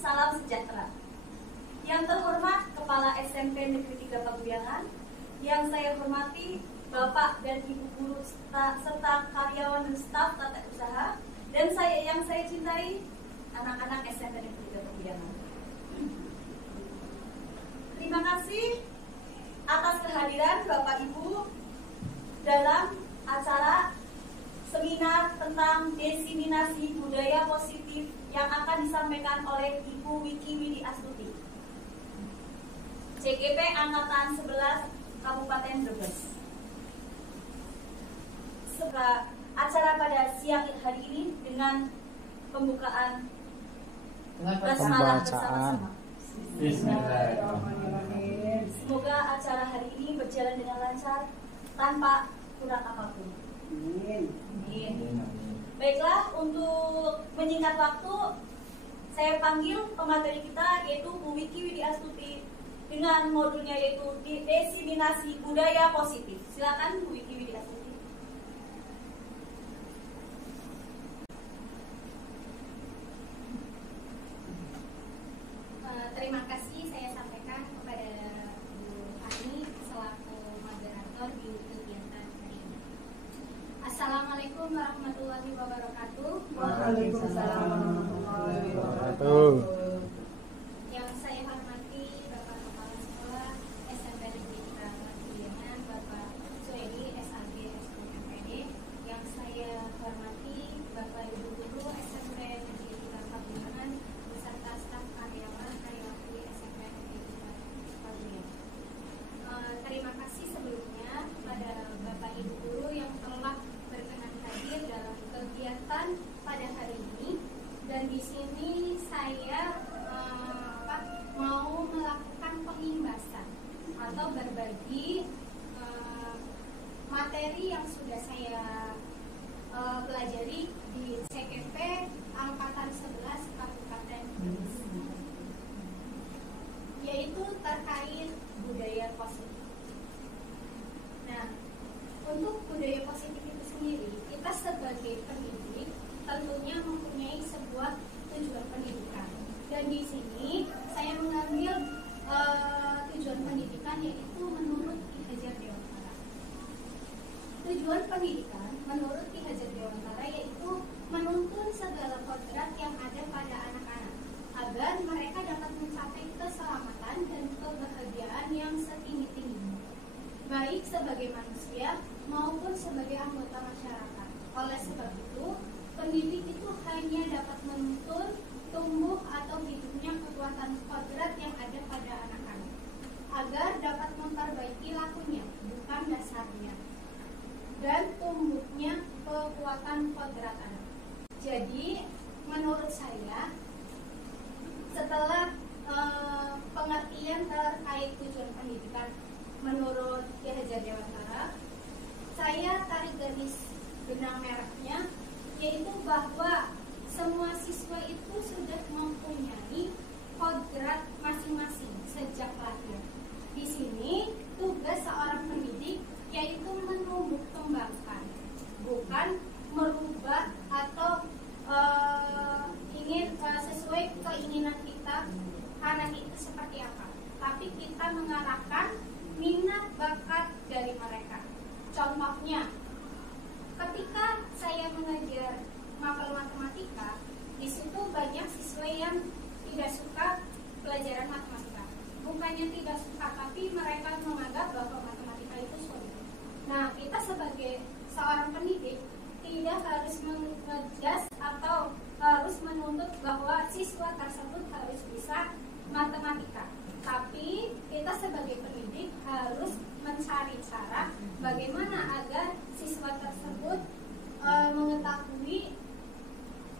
salam sejahtera. Yang terhormat Kepala SMP Negeri 3 Paguyangan, yang saya hormati Bapak dan Ibu guru serta karyawan dan staf tata usaha, dan yang saya cintai anak-anak SMP Negeri 3 Paguyangan. Terima kasih atas kehadiran Bapak Ibu dalam acara seminar tentang diseminasi budaya positif yang akan disampaikan oleh Ibu Wiki Widi Astuti, CGP Angkatan 11 Kabupaten Brebes. Acara pada siang hari ini dengan pembukaan basmalah bersama-sama. Bismillahirrahmanirrahim. Semoga acara hari ini berjalan dengan lancar tanpa kurang apapun. Amin. Baiklah, untuk menyingkat waktu, saya panggil pemateri kita yaitu Bu Wiki Widi Astuti dengan modulnya yaitu diseminasi budaya positif. Silakan Bu Wiki Widi Astuti. Terima kasih saya sampaikan kepada Bu Ani selaku moderator di kegiatan hari ini. Assalamualaikum warahmatullahi wabarakatuh. Waalaikumsalam warahmatullahi wabarakatuh. Yang saya hormati Bapak Kepala Sekolah SMP Negeri 3 Paguyangan, Bapak Suedi SAG SPMPD. Yang saya hormati Bapak Ibu Guru SMP Negeri 3 Paguyangan beserta staf karyawan SMP Negeri 3 Paguyangan. Terima kasih sebelumnya kepada Bapak Ibu Guru yang telah berkenan hadir dalam kegiatan pada hari ini, dan di sini saya mau melakukan pengimbasan atau berbagi materi yang sudah saya pelajari di CGP Angkatan 11 Kabupaten Brebes, yaitu terkait budaya positif. Nah, untuk budaya positif itu sendiri, kita sebagai pendidik tentunya mempunyai sebuah tujuan pendidikan. Dan di sini saya mengambil tujuan pendidikan yaitu menurut Ki Hajar Dewantara. Tujuan pendidikan menurut Ki Hajar Dewantara yaitu menuntun segala kodrat yang ada pada anak-anak agar mereka dapat mencapai keselamatan dan kebahagiaan yang setinggi-tingginya, baik sebagai manusia maupun sebagai anggota masyarakat. Oleh sebab itu, pendidik itu hanya dapat menuntun tumbuh atau hidupnya kekuatan kodrat yang ada pada anak-anak agar dapat memperbaiki lakunya, bukan dasarnya, dan tumbuhnya kekuatan kodrat anak. Jadi, menurut saya, setelah pengertian terkait tujuan pendidikan menurut Ki Hajar Dewantara, saya tarik garis benang merahnya, yaitu bahwa semua siswa itu sudah mempunyai kodrat masing-masing sejak lahir. Di sini tugas seorang pendidik yaitu menumbuh kembangkan, bukan merubah atau ingin sesuai keinginan kita anak itu seperti apa, tapi kita mengarahkan minat bakat dari mereka. Contohnya, ketika saya mengajar mapel matematika, di situ banyak siswa yang tidak suka pelajaran matematika. Bukannya tidak suka, tapi mereka menganggap bahwa matematika itu sulit. Nah, kita sebagai seorang pendidik tidak harus mengejas atau harus menuntut bahwa siswa tersebut harus bisa matematika. Tapi kita sebagai pendidik harus mencari cara bagaimana agar siswa tersebut mengetahui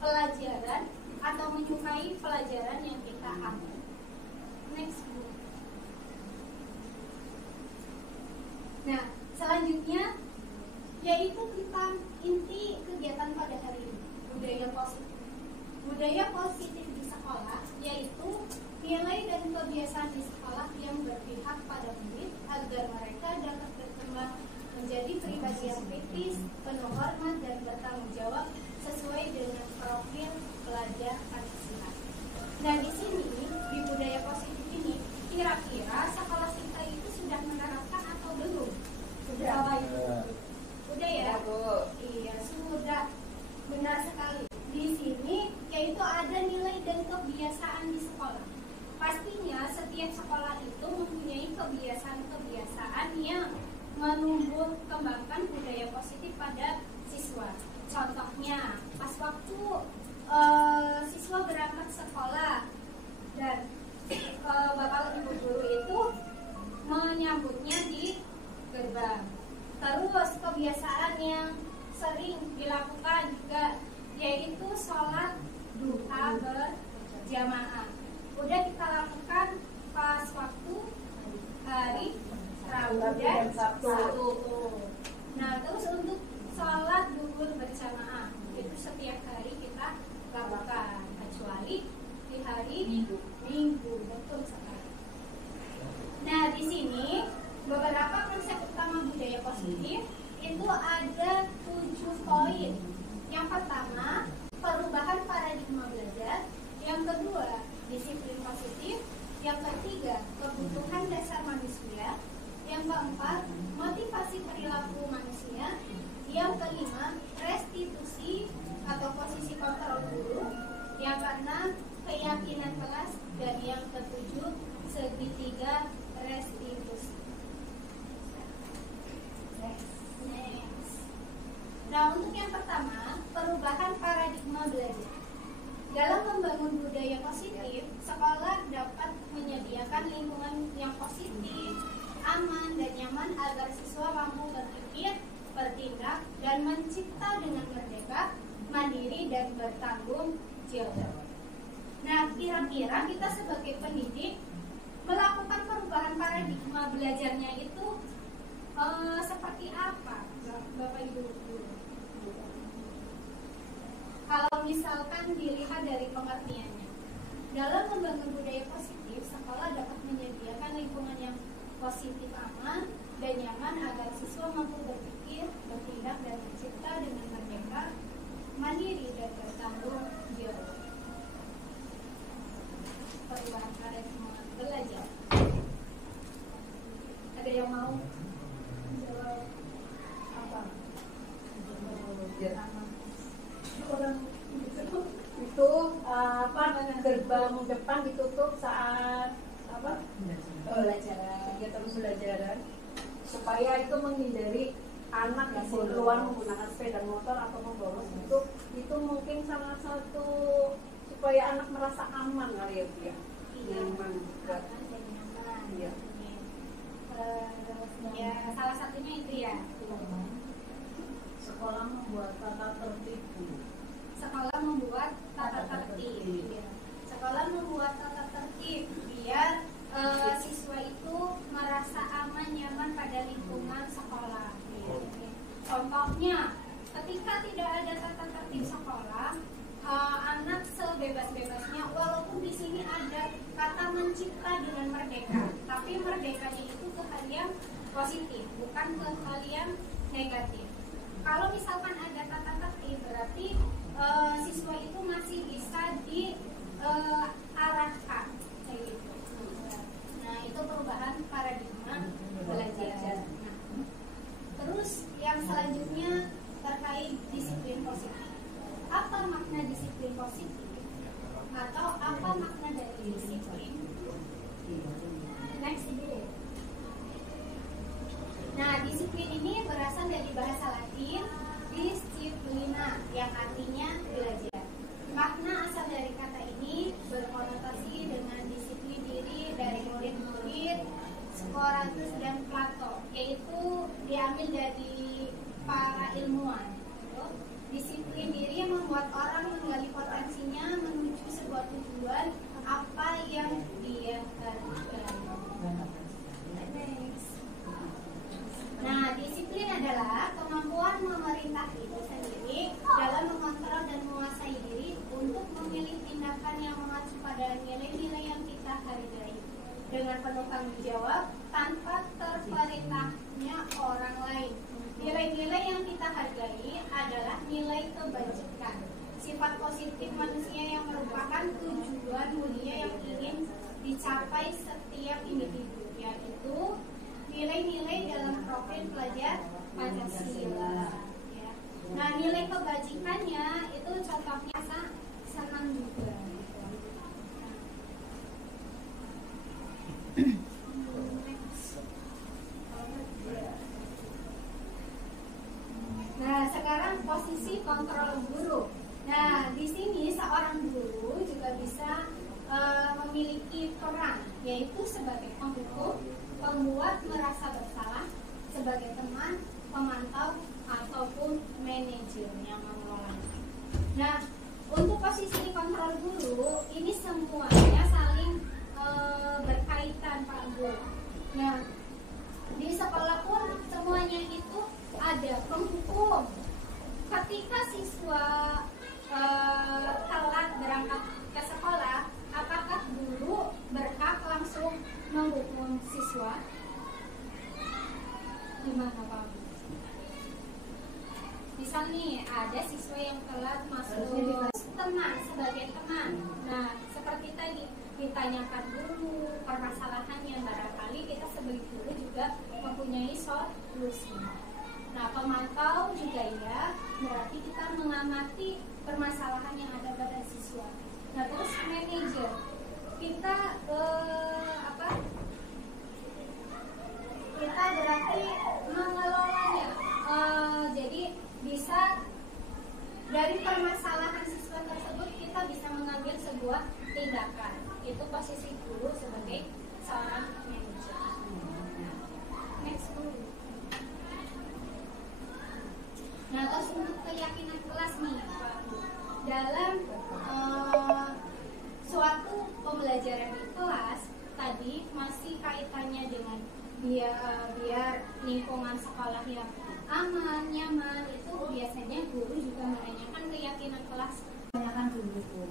pelajaran atau menyukai pelajaran yang kita ambil. Next, Bu. Nah, selanjutnya yaitu tentang inti kegiatan pada hari ini, budaya positif. Budaya positif di sekolah yaitu nilai dan kebiasaan di sekolah yang berpihak pada murid agar mereka dapat berkembang menjadi pribadi yang kritis, penuh hormat dan bertanggung jawab sesuai dengan profil pelajar Pancasila. Nah, di sini setiap sekolah itu mempunyai kebiasaan-kebiasaan yang menumbuh kembangkan budaya positif pada siswa. Contohnya, pas waktu siswa berangkat sekolah dan bapak ibu guru itu menyambutnya di gerbang. Terus kebiasaan yang sering dilakukan juga yaitu sholat duha berjamaah. Udah kita lakukan pas waktu hari Rabu dan Sabtu. Nah, terus untuk sholat duhur berjamaah itu setiap hari kita lakukan, kecuali di hari Minggu. Betul sekali. Nah, di sini beberapa konsep utama budaya positif itu ada 7 poin. Yang pertama, perubahan paradigma belajar. Yang kedua, disiplin positif. Yang ketiga, kebutuhan dasar manusia. Yang keempat, motivasi perilaku manusia. Yang kelima, restitusi atau posisi kontrol guru. Yang keenam, keyakinan kelas. Dan yang ketujuh, segitiga restitusi. Next. Nah, untuk yang pertama, perubahan paradigma belajar. Dalam membangun budaya positif, sekolah dapat menyediakan lingkungan yang positif, aman, dan nyaman agar siswa mampu berpikir, bertindak, dan mencipta dengan merdeka, mandiri, dan bertanggung jawab. Nah, kira-kira kita sebagai pendidik melakukan perubahan paradigma belajarnya itu seperti apa, Bapak Ibu? Kalau misalkan dilihat dari pengertiannya, dalam membangun budaya positif, sekolah dapat menyediakan lingkungan yang positif, aman, dan nyaman agar siswa mampu berpikir, bertindak, dan mencipta dengan merdeka, mandiri, dan bertanggung jawab. Perubahan paradigma belajar. Ada yang mau jawab apa? Orang itu gerbang depan ditutup saat Pelajaran. kegiatan pembelajaran supaya itu menghindari anak yang keluar menggunakan sepeda motor atau membolos itu mungkin salah satu supaya anak merasa aman kali ya, Bu ya. Nyaman juga. Iya. Ya, salah satunya itu ya. Sekolah membuat tata tertib. Sekolah membuat tata tertib. Ya. Sekolah membuat tata tertib biar siswa itu merasa aman, nyaman pada lingkungan sekolah. Ya. Contohnya, ketika tidak ada tata tertib sekolah, anak sebebas-bebasnya, walaupun di sini ada kata mencipta dengan merdeka, tapi merdekanya itu ke hal yang positif, bukan ke hal yang negatif. Kalau misalkan ada tata tertib, berarti siswa itu masih bisa diarahkan, kayak gitu. Nah, itu perubahan paradigma belajar. Nah, terus yang selanjutnya terkait disiplin positif. Apa makna disiplin positif? Atau apa makna dari disiplin? Next dulu. Nah, disiplin ini berasal dari bahasa Latin disciplina, yang artinya belajar. Makna asal dari kata ini berkonotasi dengan disiplin diri dari murid-murid Socrates dan Plato, yaitu diambil dari para ilmuwan. Disiplin diri membuat orang menggali potensinya menuju sebuah tujuan apa yang dia harapkan. Nah, disiplin adalah kemampuan memerintah itu sendiri dalam mengontrol dan menguasai diri untuk memilih tindakan yang mengacu pada nilai-nilai yang kita hargai dengan penuh tanggung jawab tanpa terperintahnya orang lain. Nilai-nilai yang kita hargai adalah nilai kebajikan, sifat positif manusia yang merupakan tujuan mulia yang ingin dicapai setiap individu, yaitu nilai-nilai dalam profil pelajar Pancasila. Ya. Nah, nilai kebajikannya itu contohnya senang juga. Nah, sekarang posisi kontrol guru. Nah, di sini seorang guru juga bisa memiliki peran, yaitu sebagai penghukum, pembuat merasa bersalah, sebagai teman, pemantau, ataupun manajer yang mengelolanya. Nah, untuk posisi kontrol guru, ini semuanya saling berkaitan, Pak Guru. Nah, di sekolah pun semuanya itu ada penghukum. Ketika siswa telat berangkat ke sekolah, apakah guru berhak langsung menghukum siswa? Gimana, Pak? Misal nih, ada siswa yang telat masuk, teman, sebagai teman. Nah, seperti tadi ditanyakan dulu permasalahannya, barangkali kita sebagai guru juga mempunyai solusi. Nah, pemantau juga ya, berarti kita mengamati permasalahan yang ada pada siswa. Nah, terus manajer, kita kita berarti mengelolanya. Jadi bisa dari permasalahan siswa tersebut kita bisa mengambil sebuah tindakan. Itu posisi guru sebagai seorang manajer. Next guru. Nah, terus untuk keyakinan kelas nih, Pak. Dalam suatu pembelajaran di kelas tadi masih kaitannya dengan biar lingkungan sekolah yang aman, nyaman, itu biasanya guru juga menanyakan keyakinan kelas. Tanyakan dulu Bu.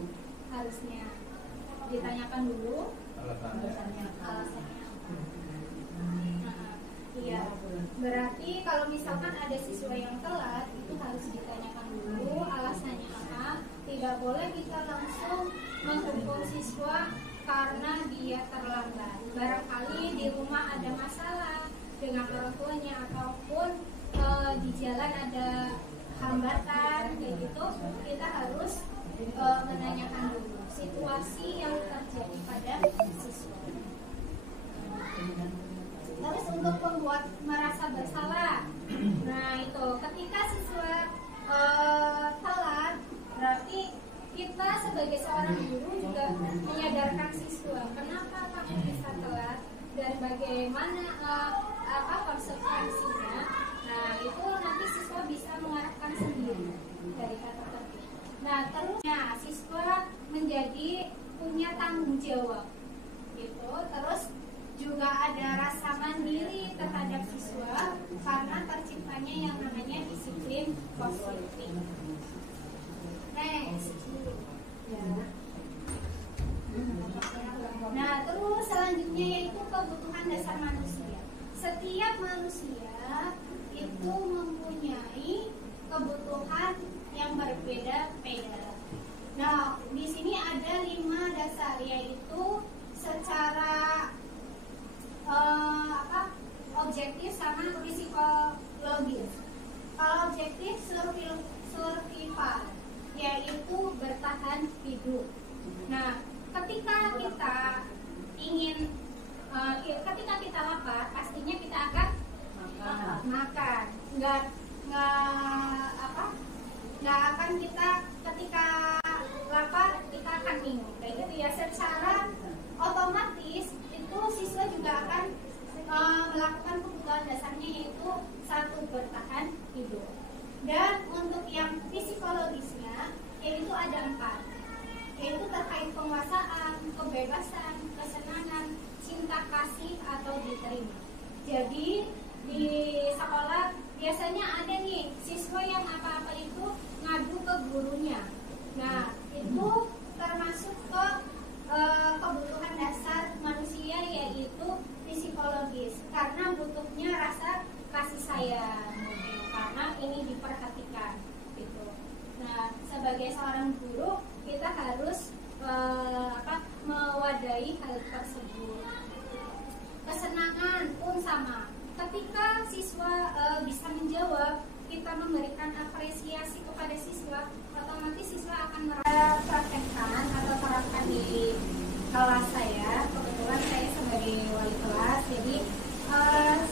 Harusnya ditanyakan dulu alasannya. Iya, berarti kalau misalkan ada siswa yang telat, itu harus ditanyakan dulu alasannya apa. Tidak boleh kita langsung menghukum siswa karena dia terlambat. Barangkali di rumah ada masalah dengan orang tuanya, ataupun di jalan ada hambatan, kayak gitu, kita harus menanyakan dulu situasi yang terjadi pada siswa. Terus untuk membuat merasa bersalah, nah itu ketika siswa telat, berarti kita sebagai seorang guru juga menyadarkan siswa kenapa kamu bisa telat dan bagaimana konsekuensinya. Nah, itu nanti siswa bisa mengarahkan sendiri dari kata tertib. Nah, terusnya siswa menjadi punya tanggung jawab gitu. Terus juga ada rasa mandiri terhadap siswa karena terciptanya yang namanya disiplin positif. Next. Nah, terus selanjutnya yaitu kebutuhan dasar manusia. Setiap manusia itu mempunyai kebutuhan yang berbeda-beda. Nah, di sini ada 5 dasar, yaitu secara objektif sama psikologis. Kalau objektif survival, yaitu bertahan hidup. Nah, ketika kita ingin ketika kita lapar, pastinya kita akan makan. Nggak akan kita ketika lapar kita akan minum. Kayak gitu ya, secara otomatis itu siswa juga akan melakukan kebutuhan dasarnya, yaitu 1, bertahan hidup. Dan untuk yang psikologisnya yaitu ada 4, yaitu terkait penguasaan, kebebasan, kesenangan, cinta kasih atau diterima. Jadi di sekolah biasanya ada nih siswa yang apa-apa itu ngadu ke gurunya. Nah, itu termasuk ke kebutuhan dasar manusia, yaitu psikologis, karena butuhnya rasa kasih sayang, karena ini diperhatikan gitu. Nah, sebagai seorang guru kita harus mewadahi hal tersebut. Kesenangan pun sama. Ketika siswa bisa menjawab, kita memberikan apresiasi kepada siswa, otomatis siswa akan praktekkan atau terapkan di kelas saya. Kebetulan saya sebagai sebagai wali kelas. Jadi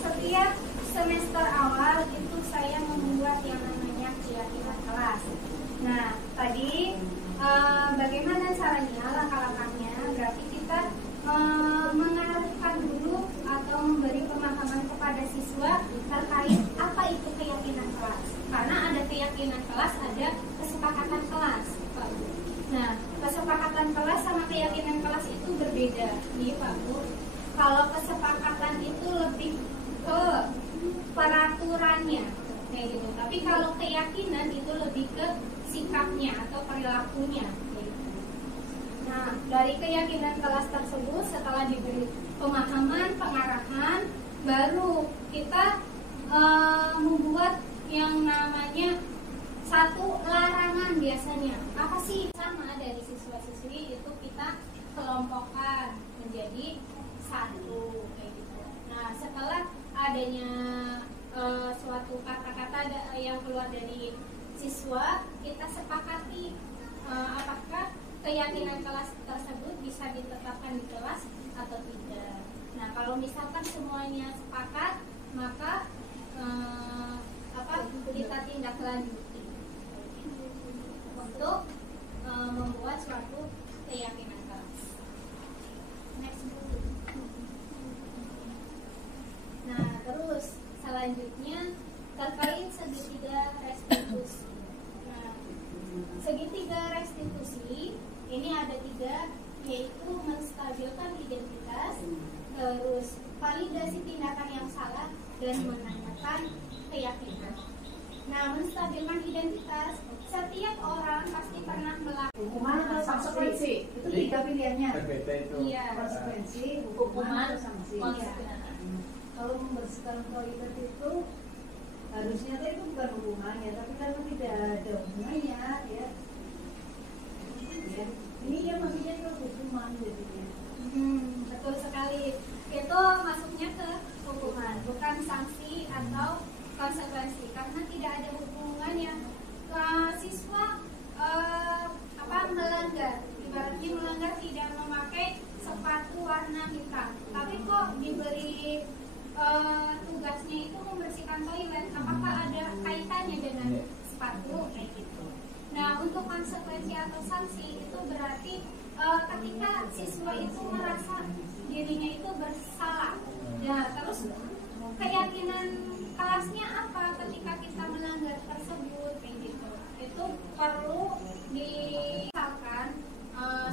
setiap semester awal itu saya membuat yang namanya keyakinan kelas. Nah, tadi bagaimana caranya, langkah-langkahnya? Berarti kita mengarahkan dulu atau memberi pemahaman kepada siswa terkait apa itu keyakinan kelas. Karena ada keyakinan kelas, ada kesepakatan kelas. Nah, kesepakatan kelas sama keyakinan kelas itu berbeda, nih Pak Bu. Kalau kesepakatan itu lebih ke peraturannya, kayak gitu. Tapi kalau keyakinan itu lebih ke sikapnya atau perilakunya. Nah, dari keyakinan kelas tersebut setelah diberi pemahaman, pengarahan, baru kita membuat yang namanya satu larangan biasanya. Apa sih? Sama dari siswa-siswi itu kita kelompokkan menjadi satu kayak gitu. Nah, setelah adanya suatu kata-kata yang keluar dari siswa, kita sepakati apakah keyakinan kelas tersebut bisa ditetapkan di kelas atau tidak. Nah, kalau misalkan semuanya sepakat, maka kita tindak lanjuti untuk membuat suatu keyakinan kelas. Next. Nah, terus selanjutnya terkait segitiga restitusi. Nah, segitiga restitusi ini ada 3, yaitu menstabilkan identitas, terus validasi tindakan yang salah, dan menanyakan keyakinan. Nah, menstabilkan identitas, setiap orang pasti pernah melakukan Hukuman atau konsekuensi? Itu 3 pilihannya. Berbeda itu. Iya. Konsekuensi, hukuman, atau sanksi. Iya. Kalau membersihkan toilet itu harusnya itu bukan hukumannya, tapi karena tidak ada hubungannya, ya. Ini ya maksudnya ke hukuman jadinya. Betul sekali. Itu masuknya ke hukuman, bukan sanksi atau konsekuensi, karena tidak ada hubungannya. Siswa melanggar, ibaratnya melanggar tidak memakai sepatu warna hitam, tapi kok diberi tugasnya itu membersihkan toilet, apakah ada kaitannya dengan sepatu kayak gitu. Nah, untuk konsekuensi atau sanksi itu berarti ketika siswa itu merasa dirinya itu bersalah. Nah, terus keyakinan kelasnya apa ketika kita melanggar tersebut kayak gitu. Itu perlu misalkan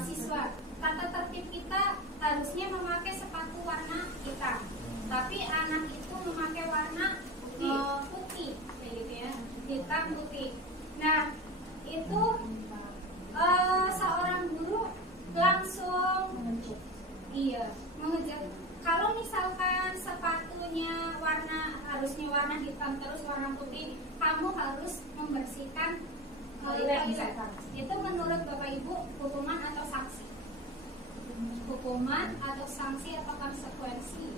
siswa, tata tertib kita harusnya memakai sepatu warna hitam, tapi anak itu memakai warna putih kayak gitu ya, hitam putih. Nah, itu seorang guru langsung mengejar. Kalau misalkan sepatunya harusnya warna hitam terus warna putih, kamu harus membersihkan toilet. Itu menurut Bapak Ibu hukuman atau sanksi? Hukuman atau sanksi atau konsekuensi?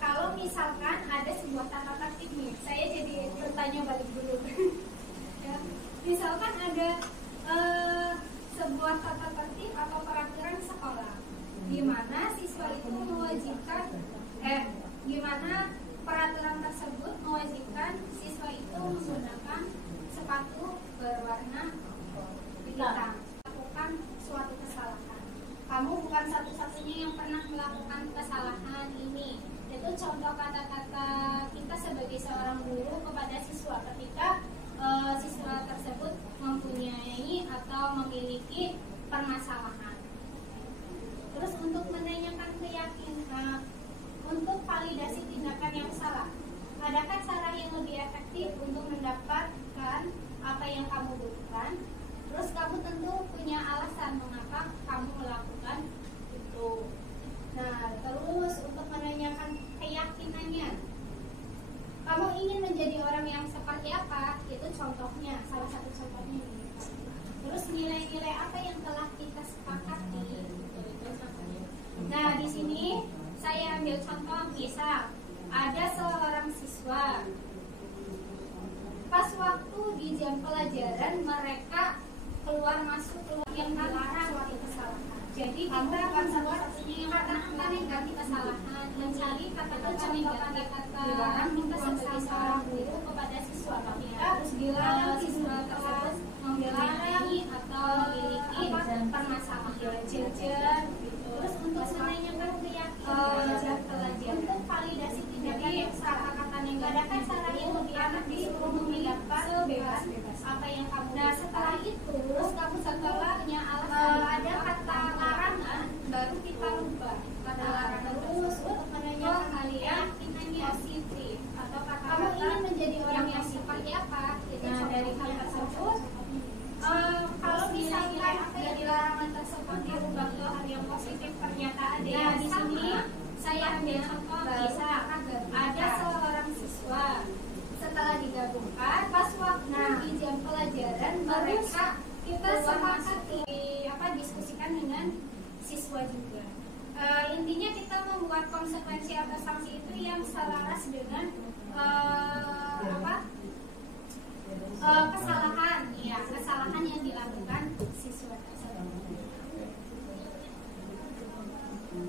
Kalau misalkan ada sebuah tata tertib nih, saya jadi bertanya balik dulu. Ya, misalkan ada sebuah tata tertib atau peraturan sekolah, di mana siswa itu mewajibkan, gimana peraturan tersebut mewajibkan siswa itu menggunakan sepatu berwarna hitam. Melakukan suatu kesalahan. Kamu bukan satu-satunya yang pernah melakukan kesalahan ini. Itu contoh kata-kata kita sebagai seorang guru kepada siswa ketika siswa tersebut mempunyai atau memiliki permasalahan. Terus untuk menanyakan keyakinan, untuk validasi tindakan yang salah, adakah cara yang lebih efektif untuk mendapatkan apa yang kamu butuhkan? Terus kamu tentu punya alasan mengapa kamu melakukan itu. Nah, terus untuk menanyakan keyakinannya, kamu ingin menjadi orang yang seperti apa? Itu contohnya, salah satu contohnya ini. Terus nilai-nilai apa yang telah kita sepakati? Itu contohnya. Nah, di sini saya ambil contoh, misal ada seorang siswa, pas waktu di jam pelajaran mereka keluar masuk yang dilarang suatu kesalahan. Jadi kita bukan satu-satunya yang pernah melakukan kita kesalahan, mencari kata-kata negatif, dilarang kita sebagai seorang guru kepada siswa kita siswa tersebut memiliki atau memiliki permasalahan jajar. Terus untuk menanyakan keyakinan pelajar untuk validasi tindakan kata-kata negatif, cara itu anak disuruh memiliki sebebas-bebas apa yang kamu. Nah setelah itu kamu setelahnya ada kata larangan, baru kita rubah kata larangan terus untuk menanyakan kalian positif atau kamu ingin menjadi orang yang seperti apa. Nah dari hal tersebut kalau misalnya dari larangan tersebut dirubah ke hal yang positif, ternyata ada yang di sini saya ambil contoh bisa ada seorang siswa setelah digabungkan pas waktu di jam pelajaran mereka kita sepakati diskusikan dengan siswa juga. Intinya kita membuat konsekuensi atau sanksi itu yang selaras dengan kesalahan yang dilakukan siswa tersebut.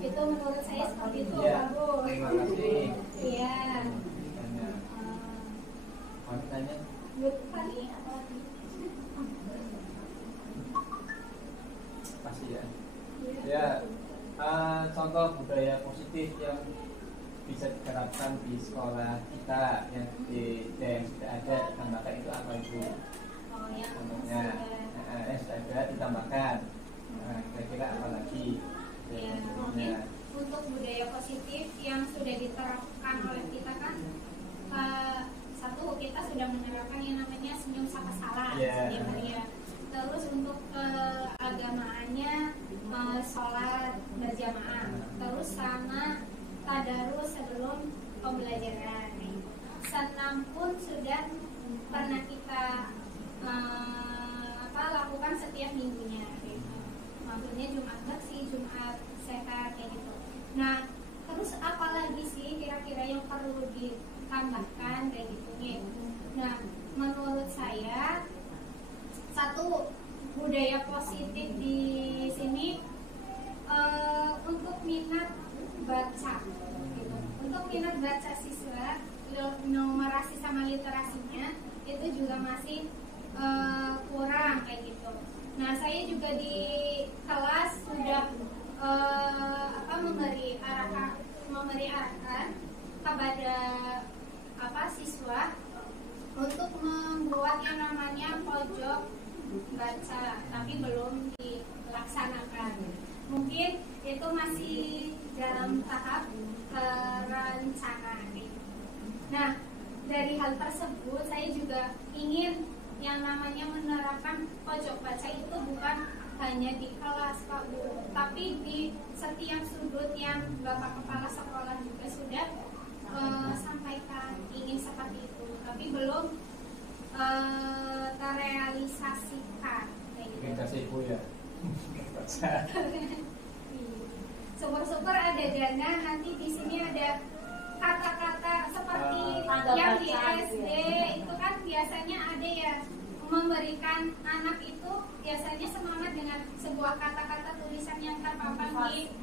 Itu menurut saya seperti itu, bagus. Terima kasih. Iya. Mau tanya? Tadi apa? Pasti ya. Ya, contoh budaya positif yang bisa diterapkan di sekolah kita yang sudah ada ditambahkan itu apa itu? Contohnya yang sudah ada ditambahkan. Kira-kira apa lagi? Ya, mungkin untuk budaya positif yang sudah diterapkan oleh kita kan, satu kita sudah menerapkan yang namanya senyum sapa salam setiap hari ya. Terus untuk keagamaannya sholat berjamaah, terus sama tadarus sebelum pembelajaran. Senam pun sudah pernah kita lakukan setiap minggunya. Maksudnya Jumat bersih, Jumat sehat kayak gitu. Nah, terus apa lagi sih kira-kira yang perlu ditambahkan kayak gitu nih? Nah, menurut saya satu budaya positif di sini untuk minat baca gitu. Untuk minat baca siswa, numerasi sama literasinya itu juga masih kurang kayak gitu. Nah, saya juga di kelas sudah memberi arahan kepada siswa untuk membuat yang namanya pojok baca, tapi belum dilaksanakan. Mungkin itu masih dalam tahap perencanaan. Nah, dari hal tersebut saya juga ingin yang namanya menerapkan pojok baca itu bukan hanya di kelas Pak Bu, tapi di setiap sudut yang Bapak Kepala Sekolah juga sudah sampaikan ingin seperti itu, tapi belum terrealisasikan. Terima kasih Bu ya. Syukur-syukur ada dana, nanti di sini ada kata-kata seperti yang di SD itu kan biasanya ada ya, memberikan anak itu biasanya semangat dengan sebuah kata-kata tulisan yang terpampang di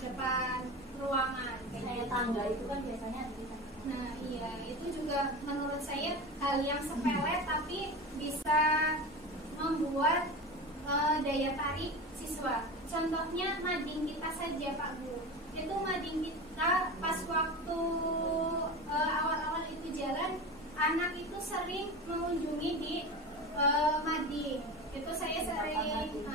depan ruangan kayak tangga itu kan biasanya ada di sana. Nah iya, itu juga menurut saya hal yang sepele tapi bisa membuat daya tarik siswa. Contohnya mading kita saja Pak Bu. Itu mading kita pas waktu awal-awal itu jalan, anak itu sering mengunjungi di mading. Itu saya sering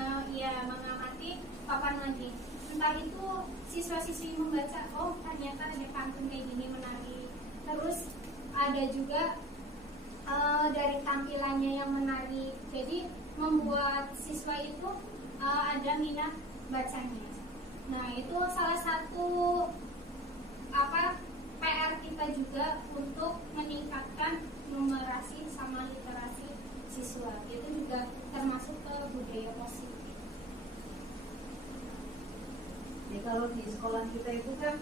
mengamati papan mading. Entah itu siswa-siswi membaca, oh ternyata ada pantun kayak gini menarik. Terus ada juga dari tampilannya yang menarik. Jadi membuat siswa itu ada minat bacanya. Nah itu salah satu PR kita juga untuk meningkatkan numerasi sama literasi siswa. Itu juga termasuk ke budaya positif. Jadi kalau di sekolah kita itu kan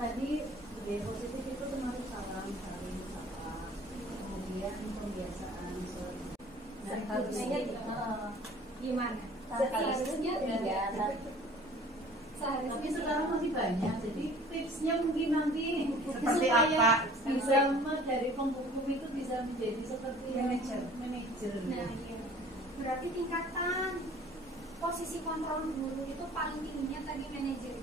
tadi budaya positif itu termasuk salam, saling sapa, kemudian pembiasaan. Harusnya gimana? Seharusnya tidak. Tapi sekarang masih banyak, jadi tipsnya mungkin nanti Seperti supaya apa? bisa dari penghukum itu bisa menjadi seperti manajer. Nah, iya. Berarti tingkatan posisi kontrol guru itu paling tingginya tadi manajer.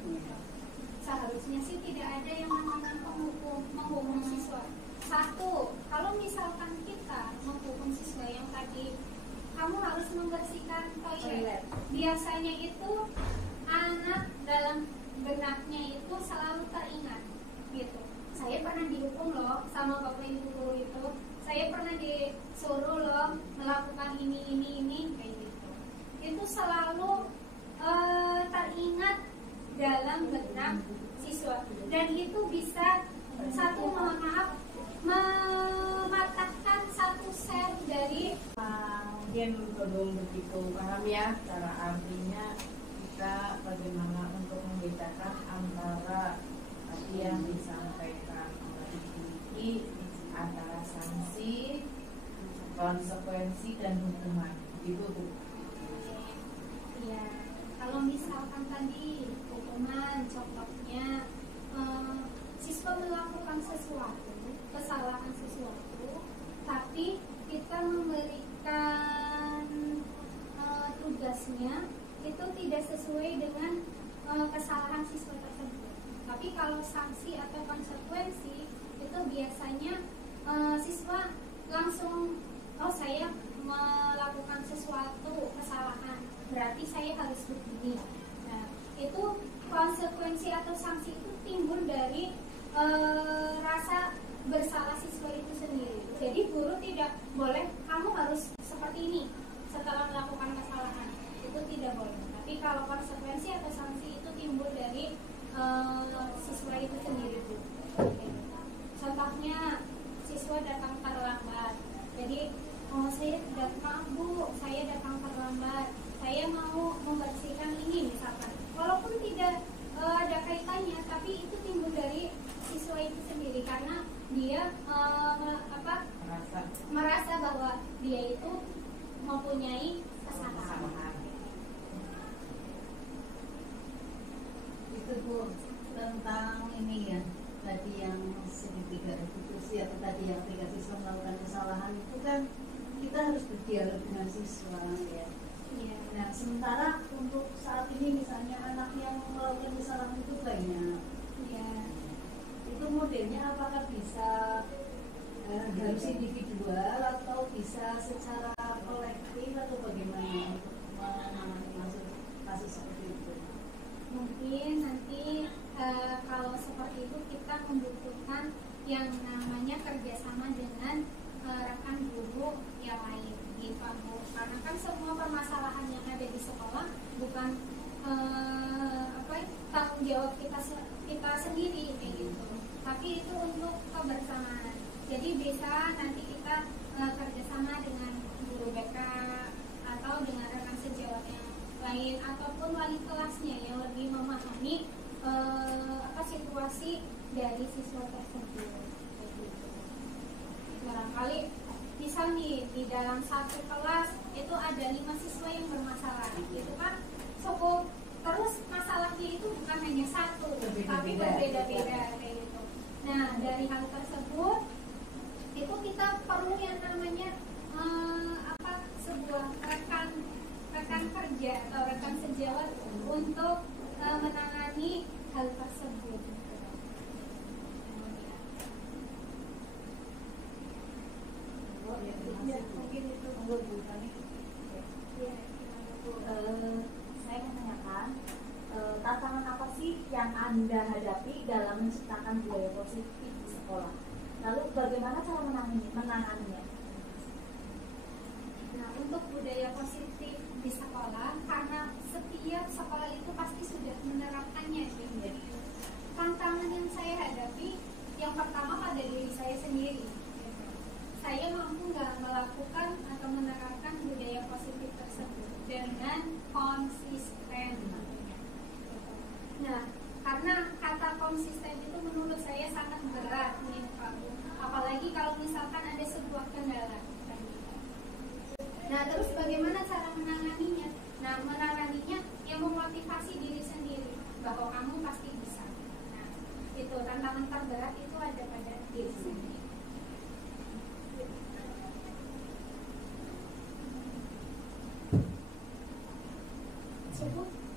Seharusnya sih tidak ada yang namanya menghukum siswa. Satu, kalau misalkan kita menghukum siswa yang tadi kamu harus membersihkan toilet. Biasanya itu anak dalam benaknya itu selalu teringat gitu. Saya pernah dihukum loh sama bapak ibu guru itu. Saya pernah disuruh loh melakukan ini kayak gitu. Itu selalu teringat dalam benak siswa, dan itu bisa satu, mohon maaf, mematahkan satu sel dari Mungkin belum begitu paham ya cara artinya kita bagaimana untuk membedakan antara tadi yang disampaikan oleh Ibu antara sanksi, konsekuensi dan hukuman. Itu Bu. ya. Kalau misalkan tadi hukuman contohnya siswa melakukan sesuatu, kesalahan sesuatu, tapi kita memberikan tugasnya itu tidak sesuai dengan kesalahan siswa tersebut. Tapi kalau sanksi atau konsekuensi itu biasanya siswa langsung, oh saya melakukan sesuatu kesalahan, berarti saya harus begini. Nah, itu konsekuensi atau sanksi itu timbul dari rasa bersalah siswa itu sendiri. Jadi guru tidak boleh kamu harus seperti ini setelah melakukan kesalahan, itu tidak boleh. Tapi kalau konsekuensi atau sanksi itu timbul dari siswa itu sendiri Bu. Contohnya siswa datang terlambat. Jadi maaf Bu, saya datang terlambat. Saya mau membersihkan ini misalkan. Walaupun tidak ada kaitannya, tapi itu timbul dari siswa itu sendiri karena dia merasa bahwa dia itu mempunyai kesalahan. Itu Bu tentang ini ya, tadi yang segitiga restitusi atau tadi yang ketika siswa melakukan kesalahan itu kan kita harus berdialog dengan siswa ya. Iya. Nah sementara untuk saat ini misalnya anak yang melakukan kesalahan itu banyak, Iya. itu modelnya apakah bisa harus individual atau bisa secara kolektif atau bagaimana untuk menangani kasus seperti itu? Mungkin nanti kalau seperti itu kita membutuhkan yang namanya kerjasama dengan rekan guru yang lain gitu Bu. Karena kan semua permasalahan yang ada di sekolah bukan tanggung jawab kita sendiri kayak gitu, tapi itu untuk kebersamaan. Jadi bisa nanti kita kerjasama dengan guru BK atau dengan rekan sejawat yang lain ataupun wali kelasnya yang lebih memahami situasi dari siswa tersebut. Barangkali misal nih di dalam satu kelas itu ada 5 siswa yang bermasalah, itu kan cukup terus masalahnya itu bukan hanya satu, tapi berbeda-beda kayak gitu. Nah dari hal tersebut itu kita perlu yang namanya sebuah rekan kerja atau rekan sejawat untuk menangani hal tersebut. Mungkin itu saya menanyakan tantangan apa sih yang Anda hadapi dalam menciptakan budaya positif di sekolah? Lalu bagaimana cara menanganinya? Nah, untuk budaya positif di sekolah, karena setiap sekolah itu pasti sudah menerapkannya. Tantangan yang saya hadapi, yang pertama pada diri saya sendiri. Saya mampu nggak melakukan atau menerapkan budaya positif tersebut dengan konsisten. Nah, karena kata konsisten itu menurut saya sangat berat nih Pak. Apalagi kalau misalkan ada sebuah kendala. Nah, terus bagaimana cara menanganinya? Nah, bahwa kamu pasti bisa. Nah, itu tantangan terberat itu ada pada diri sendiri. Cukup.